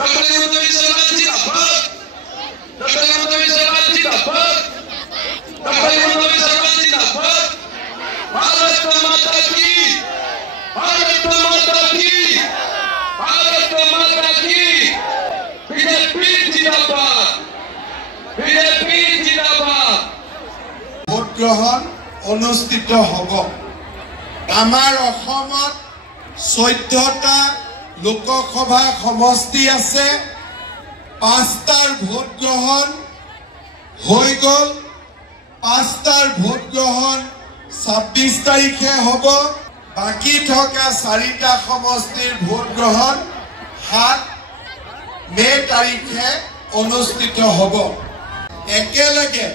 Dr. Himanta Biswa Bansi Zindabad. Dr. Himanta Biswa Bansi Zindabad. Dr. Himanta Biswa Bansi Zindabad. Bharat Mata ki. Bharat Mata ki. Bharat Mata ki. BJP Zindabad. BJP Zindabad. Vote গ্রহণ অনুষ্ঠিত হব। আমাৰ অসমত 14টা লোকসভা সমষ্টি আছে। 5টাৰ vote গ্ৰহণ হৈ গ'ল। 5টাৰ ভোট গ্ৰহণ 26 তাৰিখে হ'ব। বাকি থকা 4টা সমষ্টিৰ ভোট গ্ৰহণ 7 মে তাৰিখে অনুষ্ঠিত হ'ব। একেলগে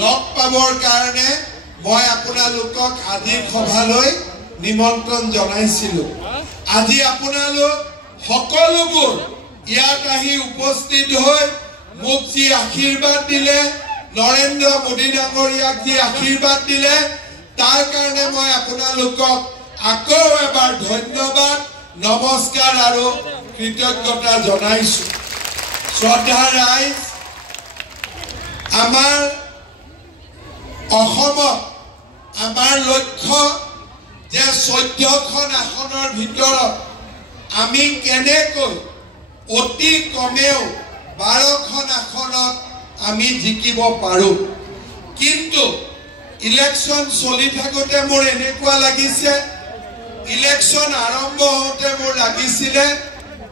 লগ পাবৰ কাৰণে মই আপোনালোকক আজি সভালৈ নিমন্ত্ৰণ জনাইছিলো। আজি আপোনালোক সকলোবোৰ ইয়াত আহি উপস্থিত হৈ মোক যি আশীৰ্বাদ দিলে, নৰেন্দ্ৰ মোদী ডাঙৰীয়াক যি আশীৰ্বাদ দিলে, তাৰ কাৰণে মই আপোনালোকক আকৌ এবাৰ ধন্যবাদ, নমস্কাৰ আৰু কৃতজ্ঞতা জনাইছো। শ্ৰদ্ধা ৰাইজ, আমাৰ অসমত আমাৰ লক্ষ্য যে 14খন আসনৰ ভিতৰত আমি কেনেকৈ অতি কমেও 12খন আসনত আমি জিকিব পাৰোঁ। কিন্তু ইলেকশ্যন চলি থাকোঁতে মোৰ এনেকুৱা লাগিছে, ইলেকশ্যন আৰম্ভ হওঁতে মোৰ লাগিছিলে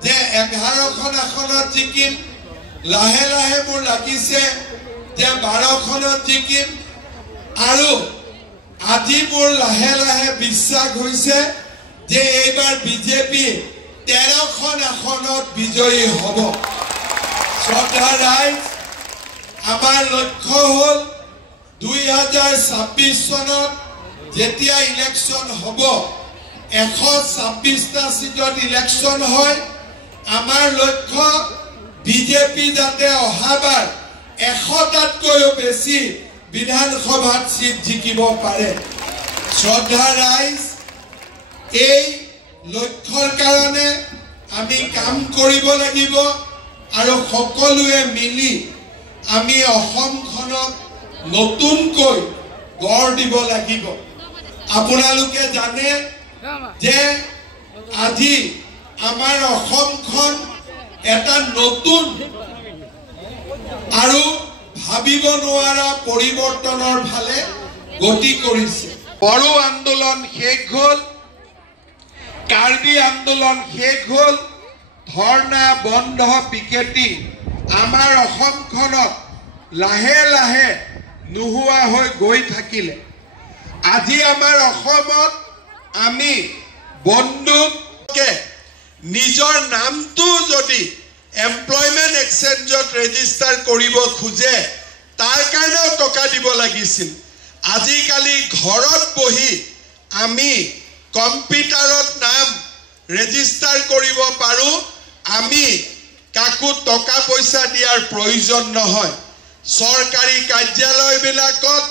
যে 11খন আসনত জিকিম, লাহে লাহে মোৰ লাগিছে যে 12খনত জিকিম, আৰু আজি মোৰ লাহে লাহে বিশ্বাস হৈছে যে এইবাৰ বিজেপি 13খন আসনত বিজয়ী হ'ব। শ্ৰদ্ধা ৰাইজ, আমাৰ লক্ষ্য হ'ল 2026 চনত যেতিয়া ইলেকশ্যন হ'ব, 126টা সিটত ইলেকশ্যন হয়, আমাৰ লক্ষ্য বিজেপি যাতে অহাবাৰ 100টাতকৈও বেছি বিধানসভাত সিট জিকিব পাৰে। শ্ৰদ্ধা ৰাইজ, এই লক্ষ্যৰ কাৰণে আমি কাম কৰিব লাগিব আৰু সকলোৱে মিলি আমি অসমখনক নতুনকৈ গঢ় দিব লাগিব। আপোনালোকে জানে যে আজি আমাৰ অসমখন এটা নতুন আৰু ভাবিব নোৱাৰা পৰিৱৰ্তনৰ ফালে গতি কৰিছে। বড়ো আন্দোলন শেষ হ'ল, কাৰ্বি আন্দোলন শেষ হ'ল, ধৰ্ণা বন্ধ পিকেটিং আমাৰ অসমখনত লাহে লাহে নোহোৱা হৈ গৈ থাকিলে। আজি আমাৰ অসমত আমি বন্ধুকে নিজৰ নামটো যদি এমপ্লয়মেণ্ট এক্সচেঞ্জত ৰেজিষ্টাৰ কৰিব খোজে, তাৰ কাৰণেও টকা দিব লাগিছিল। আজিকালি ঘৰত বহি আমি কম্পিউটাৰত নাম ৰেজিষ্টাৰ কৰিব পাৰোঁ। আমি কাকো টকা পইচা দিয়াৰ প্ৰয়োজন নহয়। চৰকাৰী কাৰ্যালয়বিলাকত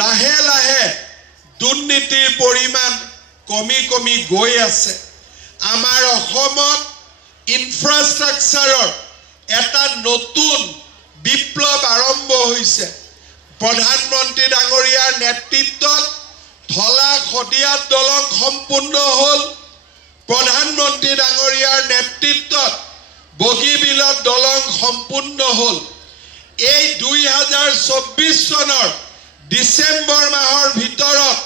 লাহে লাহে দুৰ্নীতিৰ পৰিমাণ কমি কমি গৈ আছে। আমাৰ অসমত ইনফ্ৰাষ্ট্ৰাকচাৰৰ এটা নতুন বিপ্লৱ আৰম্ভ হৈছে। প্ৰধানমন্ত্ৰী ডাঙৰীয়াৰ নেতৃত্বত ধলা শদিয়া দলং সম্পূৰ্ণ হ'ল। প্ৰধানমন্ত্ৰী ডাঙৰীয়াৰ নেতৃত্বত বগীবিলত দলং সম্পূৰ্ণ হ'ল। এই 2024 চনৰ ডিচেম্বৰ মাহৰ ভিতৰত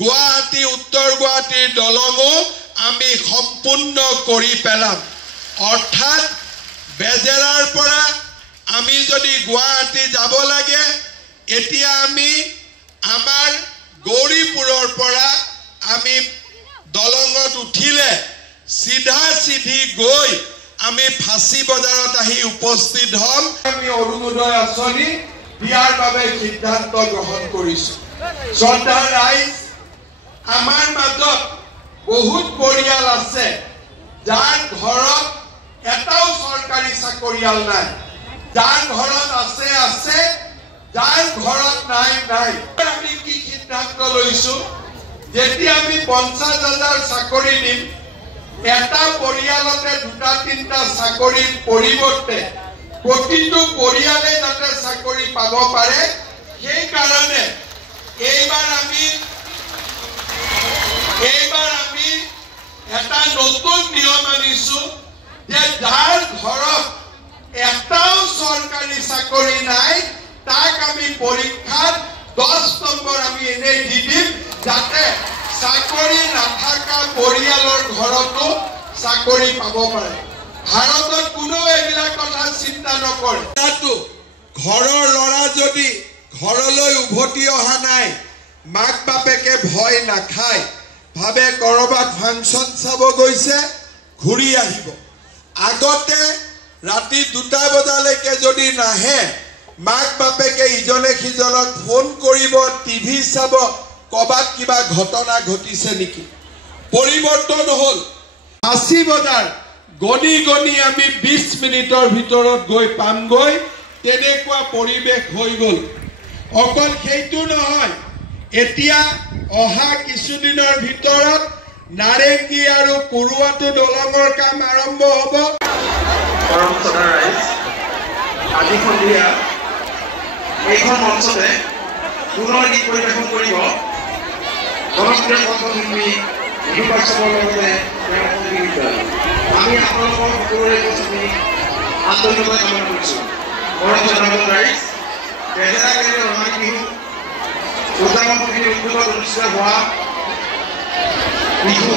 গুৱাহাটী উত্তৰ গুৱাহাটীৰ দলঙো আমি সম্পূৰ্ণ কৰি পেলাম। অৰ্থাৎ বেজেৰাৰ পৰা আমি যদি গুৱাহাটী যাব লাগে, এতিয়া আমি আমাৰ গৌৰীপুৰৰ পৰা আমি দলঙত উঠিলে চিধা চিধি গৈ আমি ফাঁচী বজাৰত আহি উপস্থিত হ'ম। আমি অৰুণোদয় আঁচনি দিয়াৰ বাবে সিদ্ধান্ত গ্ৰহণ কৰিছোঁ। শ্ৰদ্ধা ৰাইজ, আমাৰ মাজত বহুত পৰিয়াল আছে যাৰ ঘৰত এটাও চৰকাৰী চাকৰিয়াল নাই, যাৰ ঘৰত আছে আছে, যাৰ ঘৰত নাই নাই। আমি কি সিদ্ধান্ত লৈছো, যেতিয়া আমি 50,000 চাকৰি দিম, এটা পৰিয়ালতে দুটা তিনিটা চাকৰিৰ পৰিৱৰ্তে প্ৰতিটো পৰিয়ালে যাতে চাকৰি পাব পাৰে সেই কাৰণে এইবাৰ আমি এটা নতুন নিয়ম আনিছো যে যাৰ ঘৰত এটাও চৰকাৰী চাকৰি নাই তাক আমি পৰীক্ষাত 10 নম্বৰ আমি এনে দি দিম যাতে চাকৰি নাথাকা পৰিয়ালৰ ঘৰতো চাকৰি পাব পাৰে ভাৰতত কোনো এইবিলাক কথা চিন্তা নকৰে তাতো ঘৰৰ ল'ৰা যদি ঘৰলৈ উভতি অহা নাই মাক বাপেকে ভয় নাখায় ভাবে কৰবাত ফাংচন চাব গৈছে ঘূৰি আহিব আগতে ৰাতি 2টা বজালৈকে যদি নাহে মাক বাপেকে ইজনে সিজনক ফোন কৰিব টিভি চাব কবাত কিবা ঘটনা ঘটিছে নেকি পৰিৱৰ্তন হ'ল 80 বজাৰ গনি গনি আমি 20 মিনিটৰ ভিতৰত গৈ পামগৈ তেনেকুৱা পৰিৱেশ হৈ গ'ল অকল সেইটো নহয় এতিয়া অহা কিছুদিনৰ ভিতৰত নাৰেংগী আৰু কুৰুৱাটো দলঙৰ কাম আৰম্ভ হ'ব পৰম সদা ৰাইজ আজি সন্ধিয়া এইখন মঞ্চতে পুনৰ গীত পৰিৱেশন কৰিব জনপ্ৰিয় কণ্ঠশিল্পী বিহু কাশ্যপৰ লগতে আমি আপোনালোকৰ সকলোৰে আমি আন্তৰিকভাৱে কামনা কৰিছোঁ পৰম সদা ৰাইজ বেজেৰা কেন্দ্ৰীয় ৰঙালী বিহু উদযাপন সমিতিৰ উদ্যোগত অনুষ্ঠিত হোৱা বিহু